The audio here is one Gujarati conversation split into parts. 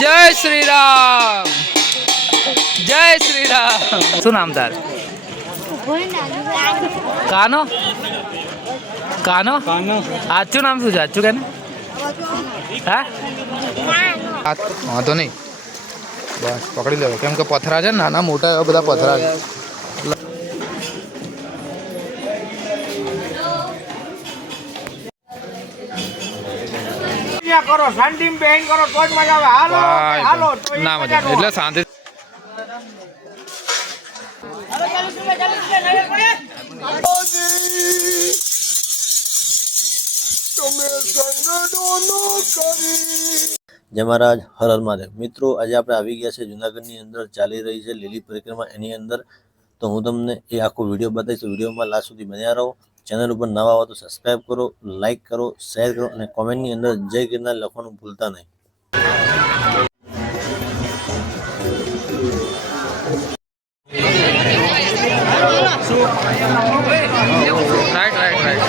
जय श्री राम, जय श्री राम। શું નામ તાર? કાનો કાનો આચું નામ શું છે? આચું કે હા વાંધો નહીં, બસ પકડી લો. કેમ કે પથરા છે ને, નાના મોટા એવા બધા પથરા છે. કરો શાંતિ બેન કરો તો જ મજા આવે. હાલો હાલો ના મજા એટલે શાંતિ. જય મહારાજ, હર હર મહાદેવ. મિત્રો, આજે આપણે આવી ગયા છે જુનાગઢની અંદર ચાલી રહી છે લીલી પરિક્રમા. એની અંદર તો હું તમને એ આખો વિડીયો બતાવીશ. વિડીયોમાં લાસ્ટ સુધી બન્યા રહો. ચેનલ ઉપર નવા આવો તો સબસ્ક્રાઈબ કરો, લાઇક કરો, શેર કરો અને કોમેન્ટની અંદર જય ગિરનાર લખવાનું ભૂલતા નહીં. Right right right.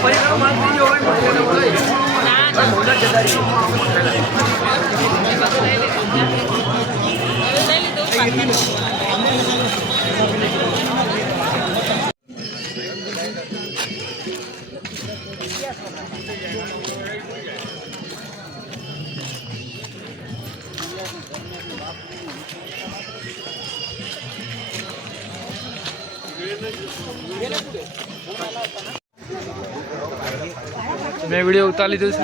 મેં વિડીયો ઉતારી લીધો છે,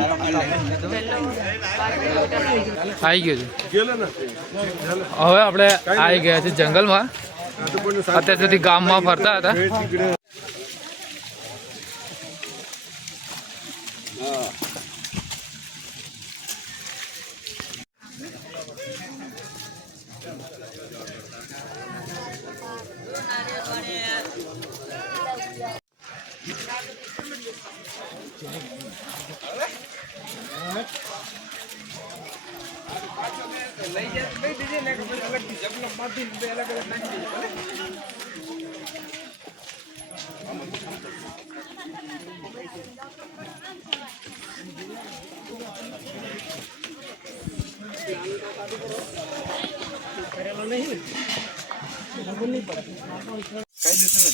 આવી ગયો છે. હવે આપણે આવી ગયા છે જંગલમાં. અત્યાર સુધી ગામમાં ફરતા હતા.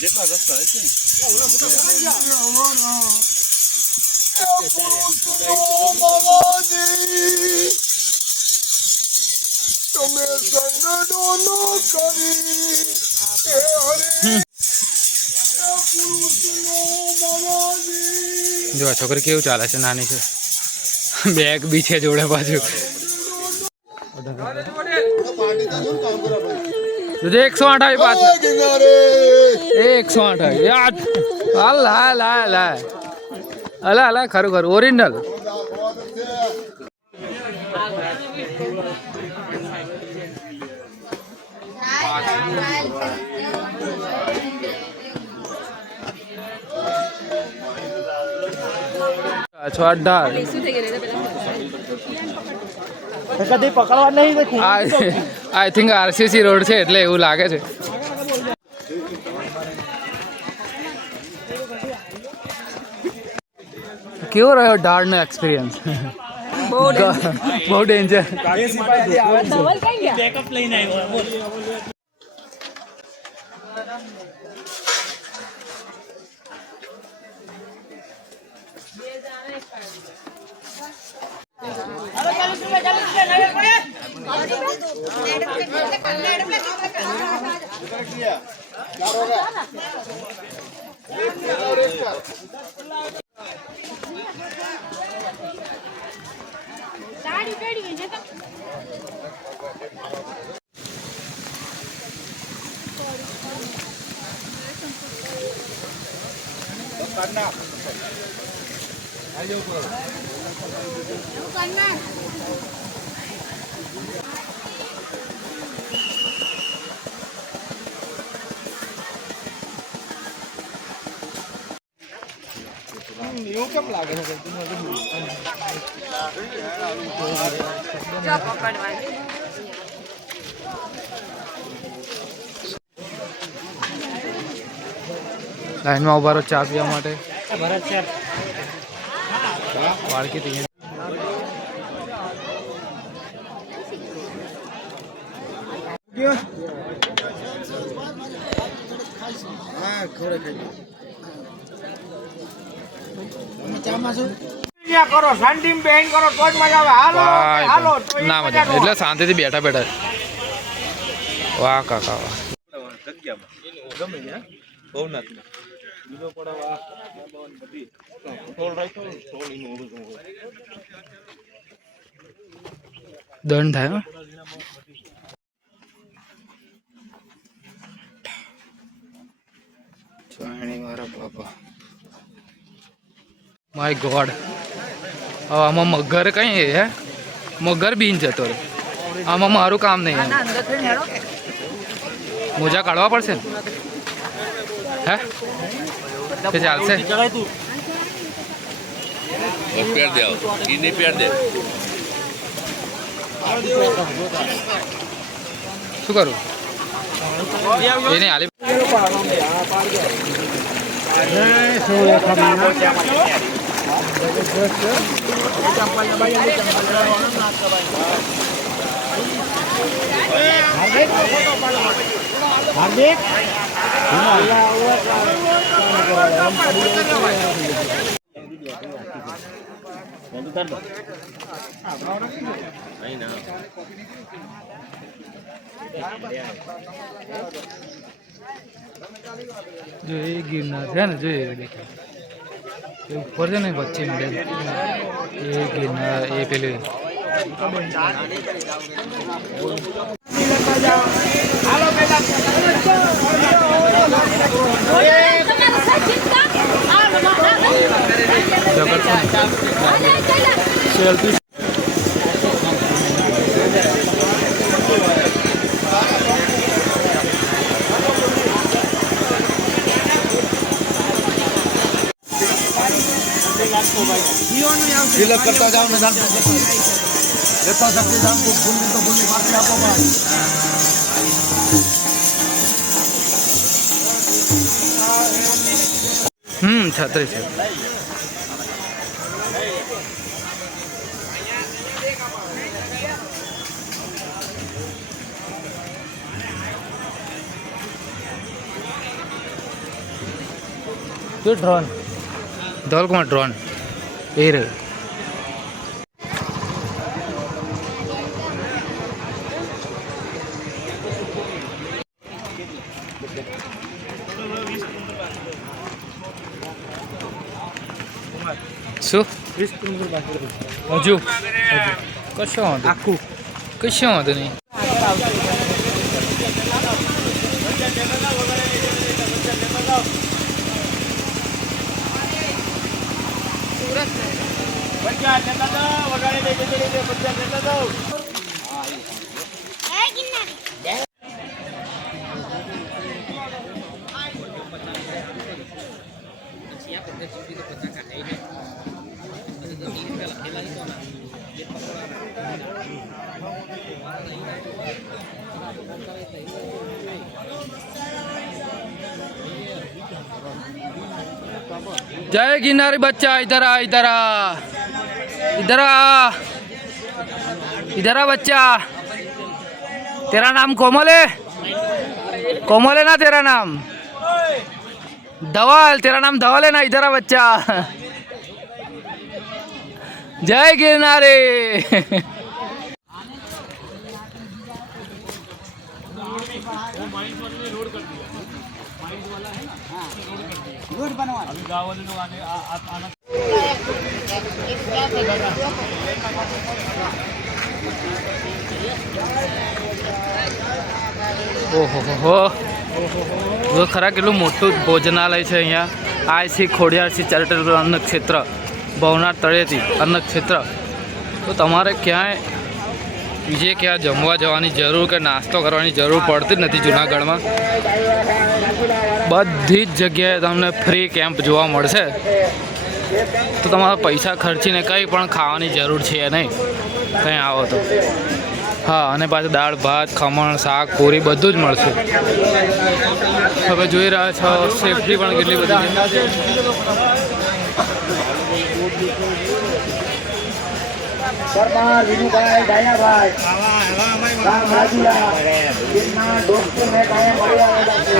જેટલા રસ્તા હશે જો આ છોકરી કેવું ચાલે છે, નાની છે, બેગ બી છે જોડે પાછું. 108 આવી પાછું, 108 આવી યાર. હાલ હાલ હાલ હાલ અલા અલા, ખરું ખરું original. I think RCC road છે એટલે એવું લાગે છે. કેવો રહ્યો ઢાળનો એક્સપિરિયન્સ? બહુ ડેન્જર. એવું કેમ લાગે છે? લાઈનમાં ઉભા રહો ચા પીવા માટે. વાળકી કરો શાંતિમાં બેહીન કરો તો જ મજા આવે. હાલો હાલો તો ઈ ના મજા આવે. એટલે શાંતિથી બેઠા બેઠા. વાહ કાકા વાહ. દંડ થાય હો. My God. હવે આમાં મગર કઈ હે? મગર બીન જતો રે. આમાં મારું કામ નહીં. મોજા કાઢવા પડશે ને? હે કે ચાલશે? પેર દે એને પેર દે. શું કરું એને હાલી? જો એ ગિરનાર છે ને, જો એ દેખાય ઉપર છે ને વચ્ચે મળે એ ગિરનાર. એ પેલી સેલ્ફી तिलक करता जाओ मैदान पर लेता सकते जाओ को भूलने तो भूलने बाकी आपको बात. છત્રી છે. તો ડ્રોન ધોલકુમાર ડ્રોન એ રહ્યું. શું હજુ કશો વાંધો આખું કશો વાંધો નહીં. जय गिरनारी बच्चा, इधर आ इधर आ इधर आ इधर आ बच्चा. तेरा नाम कोमल है? कोमल है ना तेरा नाम? धवल, तेरा नाम धवल है ना? इधर आ बच्चा. जय गिरनारी. ઓહો જો ખરા કેટલું મોટું ભોજનાલય છે અહીંયા. આઈસી ખોડિયારસી ચેરિટેબલ અન્ન ક્ષેત્ર, ભવનાથ તળેટી અન્ન ક્ષેત્ર. તો તમારે ક્યાંય બીજે ક્યાં જમવા જવાની જરૂર કે નાસ્તો કરવાની જરૂર પડતી જ નથી. જુનાગઢમાં બધી જ જગ્યાએ તમને ફ્રી કેમ્પ જોવા મળશે. તો તમારે પૈસા ખર્ચીને કંઈ પણ ખાવાની જરૂર છે નહીં કંઈ આવો તો. હા, અને પાછું દાળ ભાત, ખમણ, શાક, પૂરી બધું જ મળશે. હવે જોઈ રહ્યા છો સેફટી પણ કેટલી બધી છે. પરમાર વિનુભાઈ ડાયાભાઈ ગામ રાજુલા જેમના દોસ્તોને કાયમ મળી આવેલા છે.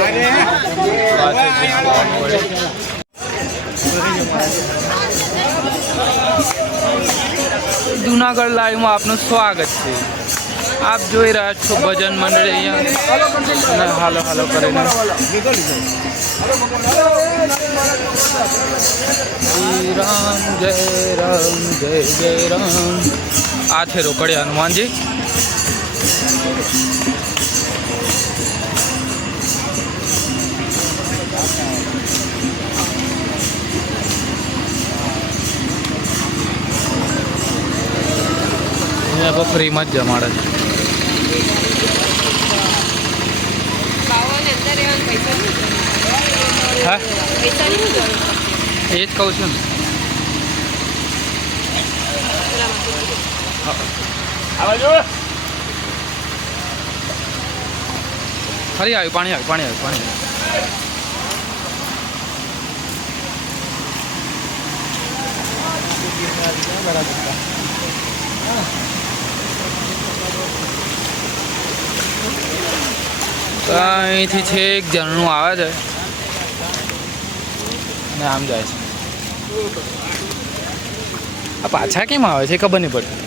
જુનાગઢ લાઈવમાં આપનું સ્વાગત છે. આપ જોઈ રહ્યા છો ભજન મંડળી અહીંયા અને હાલો હાલો કરીને શ્રી રામ જય રામ જય જય રામ. આ છે રોકડિયા હનુમાનજી. અહીંયા તો ફ્રીમાં જ જમાડે છે. હા એ જ કહું છું ને. ફરી આવ્યું પાણી આવ્યું પાણી આવ્યું પાણી અહીંથી છેક ઝરણું આવે છે ને આમ જાય છે. આ પાછા કેમ આવે છે ખબર નહીં પડતી.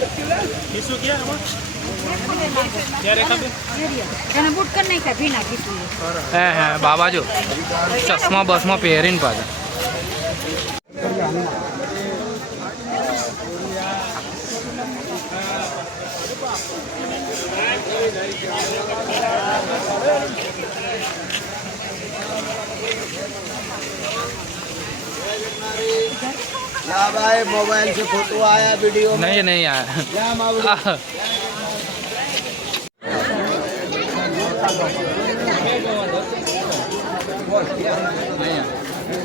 હે હે બાબા જો ચશ્મા બસમાં પહેરીને પાછા. क्या भाई मोबाइल से फोटो आया वीडियो नहीं नहीं यार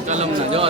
कलम ना जो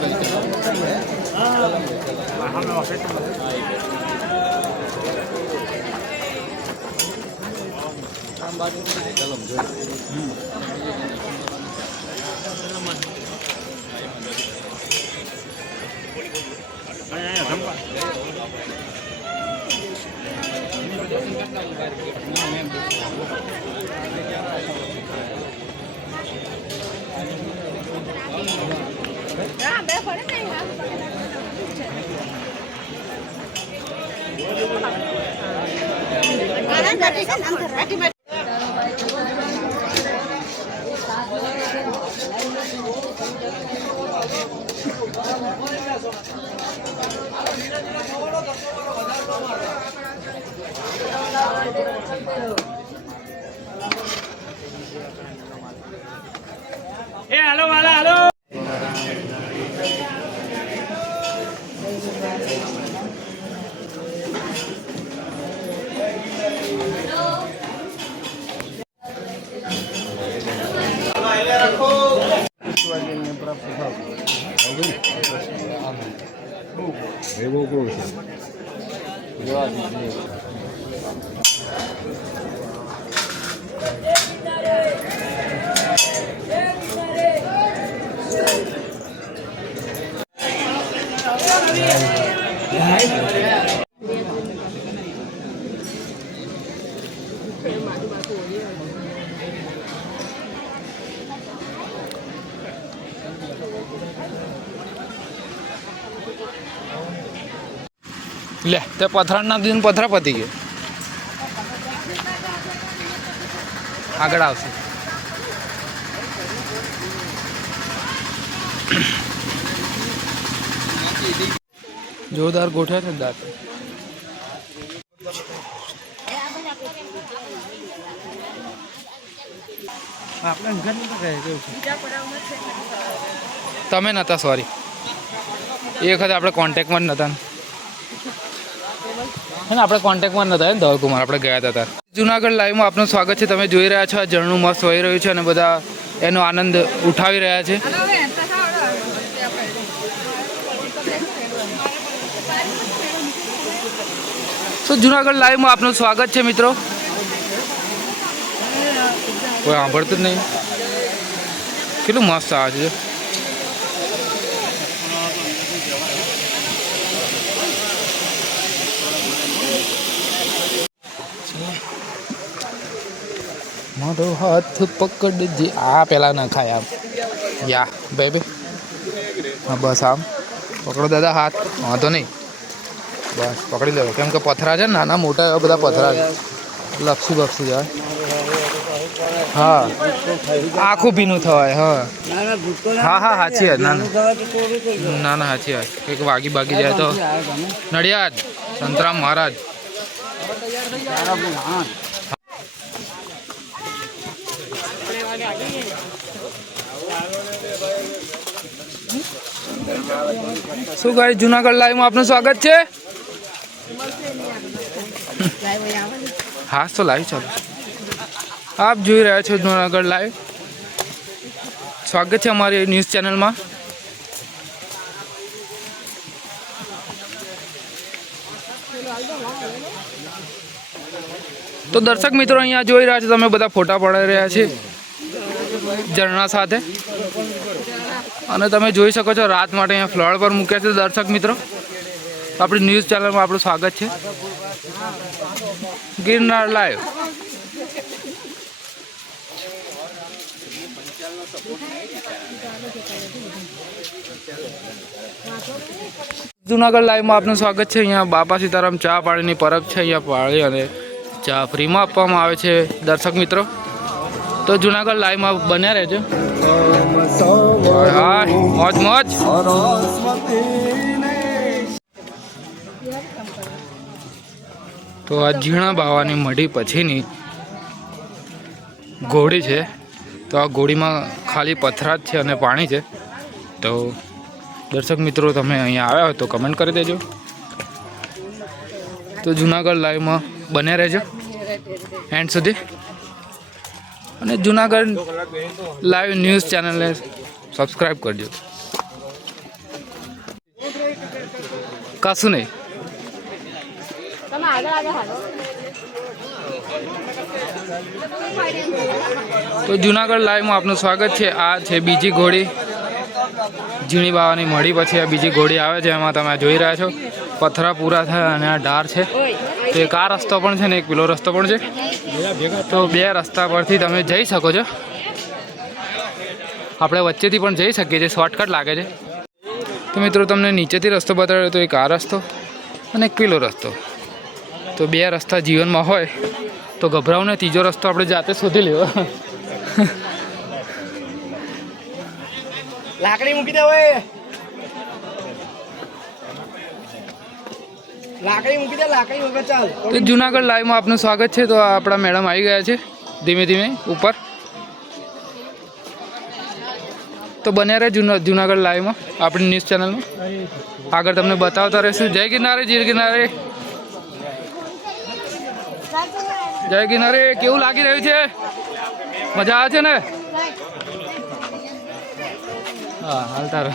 લે તે પથરા નાખી દીધું, પથરા પતી ગયો. આગળ આવશે. જોરદાર ગોઠ્યા છે દાંત. તમે નતા, સોરી એ વખતે આપણે કોન્ટેક્ટમાં જ નતા ને, આપણે કોન્ટેક્ટમાં નતા ને ધવલકુમાર, આપણે ગયા હતા ત્યારે. જુનાગઢ લાઈવમાં આપનું સ્વાગત છે. તમે જોઈ રહ્યા છો આ ઝરણું મસ્ત વહી રહ્યું છે અને બધા એનો આનંદ ઉઠાવી રહ્યા છે. તો જુનાગઢ લાઈવમાં આપનું સ્વાગત છે મિત્રો. કોઈ સાંભળતું જ નહીં. કેટલું મસ્ત આવે છે. મારો હાથ પકડજે આ પેલા ના ખાય આમ યા બેબી હા બસ આમ પકડો દાદા હાથ વાંધો નહીં બસ પકડી લો કેમ કે પથરા છે ને નાના મોટા એવા બધા પથરા છે લપસી બપસી જાય હા આખું ભીનું થવાય હા હા હા સાચી વાત ના ના સાચી વાત કંઈક વાગી બાગી જાય તો નડિયાદ સંતરામ મહારાજ શું કહે જુનાગઢ લાઈવમાં આપનું સ્વાગત છે હા તો લાઈવ ચાલુ આપ જોઈ રહ્યા છો જુનાગઢ લાઈવ સ્વાગત છે અમારી ન્યૂઝ ચેનલમાં તો દર્શક મિત્રો અહીંયા જોઈ રહ્યા છો તમે બધા ફોટા પડાઈ રહ્યા છે ઝરણા સાથે અને તમે જોઈ શકો છો રાત માટે અહીંયા ફ્લોર પર મૂક્યા છે દર્શક મિત્રો આપણી ન્યૂઝ ચેનલમાં આપણું સ્વાગત છે ગિરનાર લાઈવ જુનાગઢ લાઈવમાં આપનું સ્વાગત છે અહીંયા બાપા સીતારામ ચા પાણીની પરબ છે અહીંયા પાળી અને ચા ફ્રીમાં આપવામાં આવે છે દર્શક મિત્રો તો જુનાગઢ લાઈવમાં બન્યા રહેજો હા મોજ મોજ તો આ ઝીણા બાવાની મઢી પછીની ઘોડી છે તો આ ઘોડીમાં ખાલી પથરા જ છે અને પાણી છે તો દર્શક મિત્રો તમે અહીંયા આવ્યા હોય તો કમેન્ટ કરી દેજો તો જુનાગઢ લાઈવમાં બન્યા રહેજો એન્ડ સુધી અને જુનાગઢ લાઈવ ન્યૂઝ ચેનલને સબસ્ક્રાઈબ કરજો કશું નહીં તો જુનાગઢ લાઈવમાં આપનું સ્વાગત છે આ છે બીજી ઘોડી ઝીણી બાવાની મળી પછી આ બીજી ઘોડી આવે છે એમાં તમે જોઈ રહ્યા છો પથરા પૂરા થયા અને આ ઢાર છે તો એક આ રસ્તો પણ છે ને એક પેલો રસ્તો પણ છે તો બે રસ્તા પરથી તમે જઈ શકો છો આપણે વચ્ચેથી પણ જઈ શકીએ છીએ શોર્ટકટ લાગે છે તો મિત્રો તમને નીચેથી રસ્તો બતાવ્યો તો એક આ રસ્તો અને એક પેલો રસ્તો તો બે રસ્તા જીવનમાં હોય તો ગભરાવ ને ત્રીજો રસ્તો આપણે જાતે શોધી લેવો લાકડી મૂકી દે ઓય લાકડી મૂકી દે લાકડી મૂકે ચાલ તો જુનાગઢ લાઈવમાં આપનું સ્વાગત છે તો આપણા મેડમ આવી ગયા છે ધીમે ધીમે ઉપર તો બન્યા રહે જુનાગઢ લાઈવમાં આપણી ન્યૂઝ ચેનલમાં આગળ તમને બતાવતા રહીશું જય ગિરનારે જય ગિરનારે જય ગિરનારે કેવું લાગી રહ્યું છે મજા આવે છે ને હા હાલતા રહો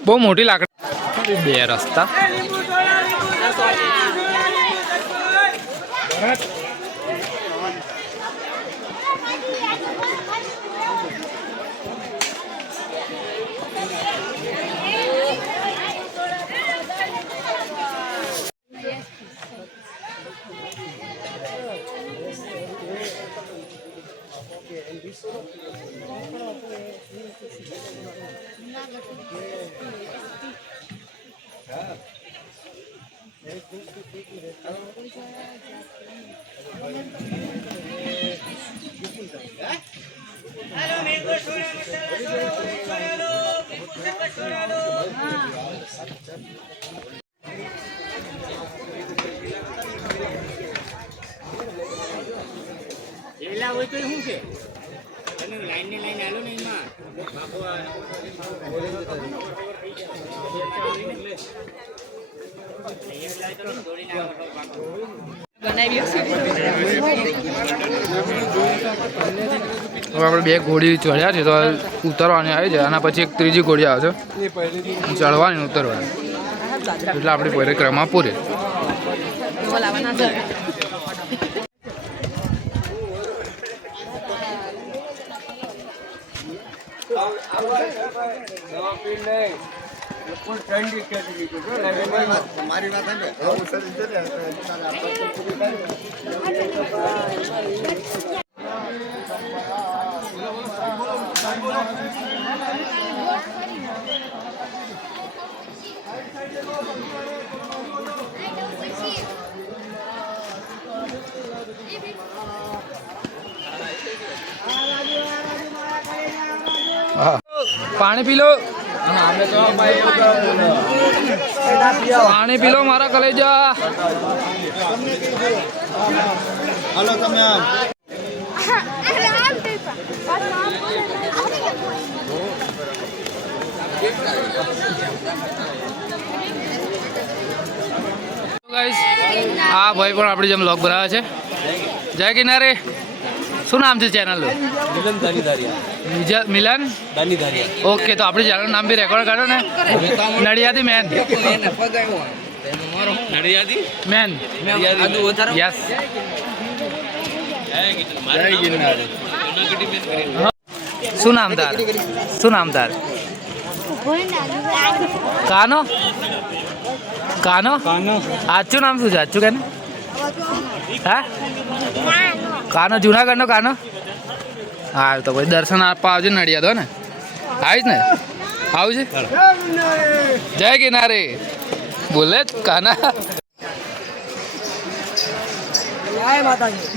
બહુ મોટી લાકડી બે રસ્તા હોય તો શું છે તમે લાઈન ને લાઈન આલો ને એમાં બાપો હવે આપણે 2 ઘોડી ચડ્યા છે તો ઉતરવાની આવી છે. આના પછી એક ત્રીજી ઘોડી આવે છે ચડવાની ને ઉતરવાની, એટલે આપણી પરિક્રમા પૂરી. મારી વાત હા, પાણી પી લો, પાણી પી લો મારા કલેજા. હાલો તમે આમ ગાઈસ આ ભાઈ પણ આપણી જેમ લોક બનાવે છે. જય કિનારે. શું નામ છે ચેનલનું? મિલન દાનીધારિયા. મિલન દાનીધારિયા. ઓકે, તો આપણી ચેનલનું નામ બી રેકોર્ડ કરો ને. નડિયાદી મેન. Man yes. શું નામ તાર? શું નામ તાર? કાનો. કાનો આચું નામ શું છે? આચું કે હા કાનો, જુનાગઢનો કાનો. હા, તો ભાઈ દર્શન આપવા આવજો નડિયાદ. હો ને આવીશ ને, આવું છે. જય કિનારે બોલે કાના.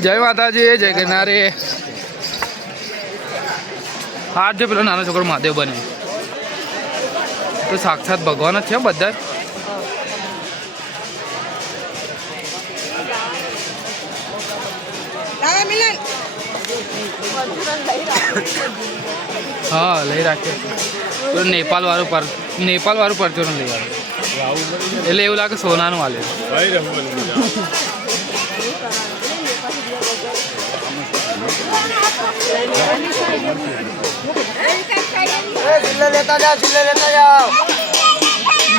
જય માતાજી, જય કિનારે. હાથ જો પેલો નાનો છોકરો મહાદેવ બને તો સાક્ષાત ભગવાન જ છે બધા. હા, લઈ રાખીએ. તો નેપાલ વાળું પરચુરણ લઈ આવે એટલે એવું લાગે સોનાનું હાલે.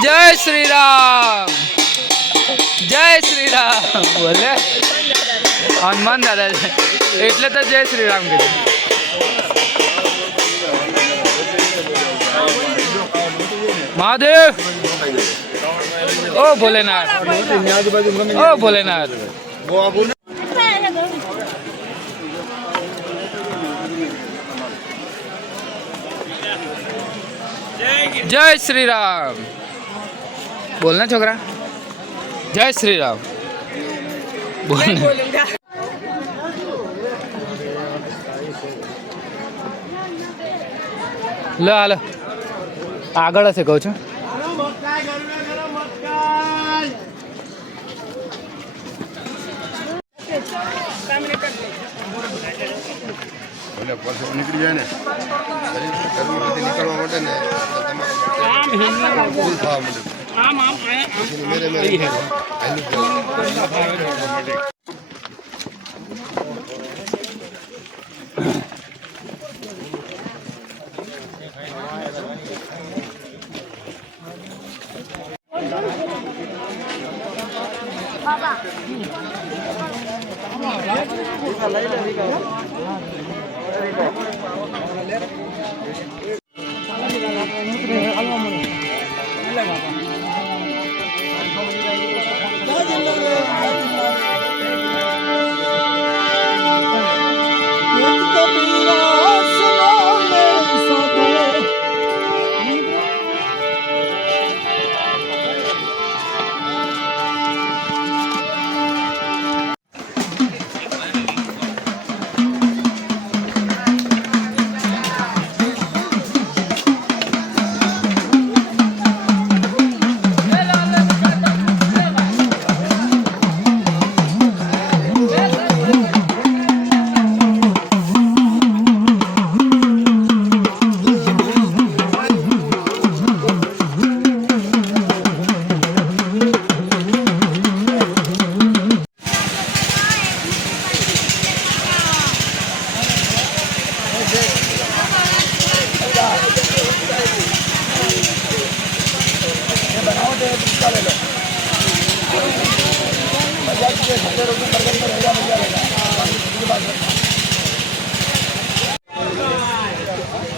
જય શ્રી રામ, જય શ્રી રામ બોલે હનુમાન દાદા છે એટલે તો જય શ્રી રામ કીધું. મહાદેવ. ઓ ભોલેનાથ, ઓ ભોલેનાથ. જય શ્રી રામ બોલ ને છોકરા. જય શ્રી રામ બોલ ને. લો હાલો આગળ હશે કહું છું. નીકળી જાય ને ગરમી બધી નીકળવા માટે ને ફૂલ થવા માટે.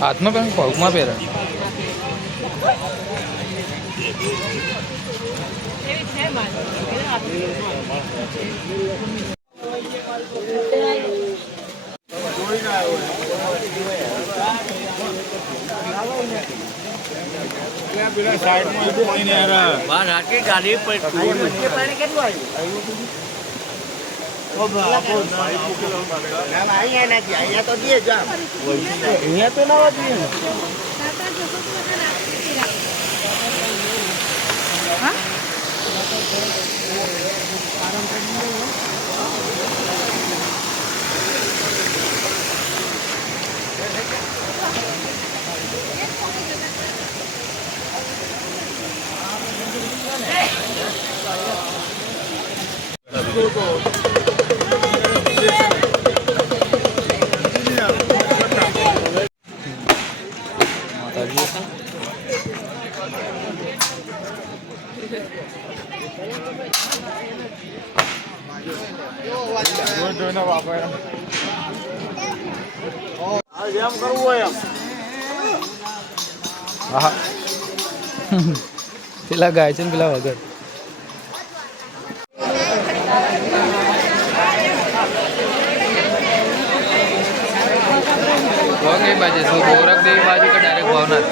હાથમાં પહેરે પગમાં પહેરે હા પેલા ગાય છે ને પેલા વગર કઈ બાજુ શું ગોરખ દેવી બાજુ કે ડાયરેક્ટ ભાવનાથ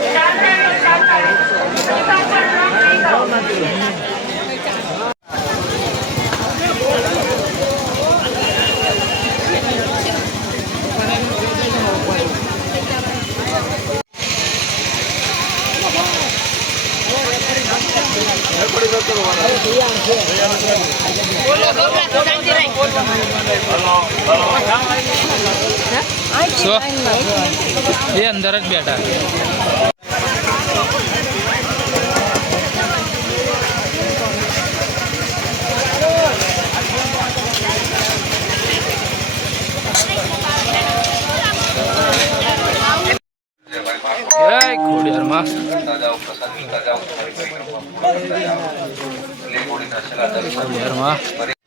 શું એ અંદર જ બેઠા ખોડિયારમાં ખોડિયારમાં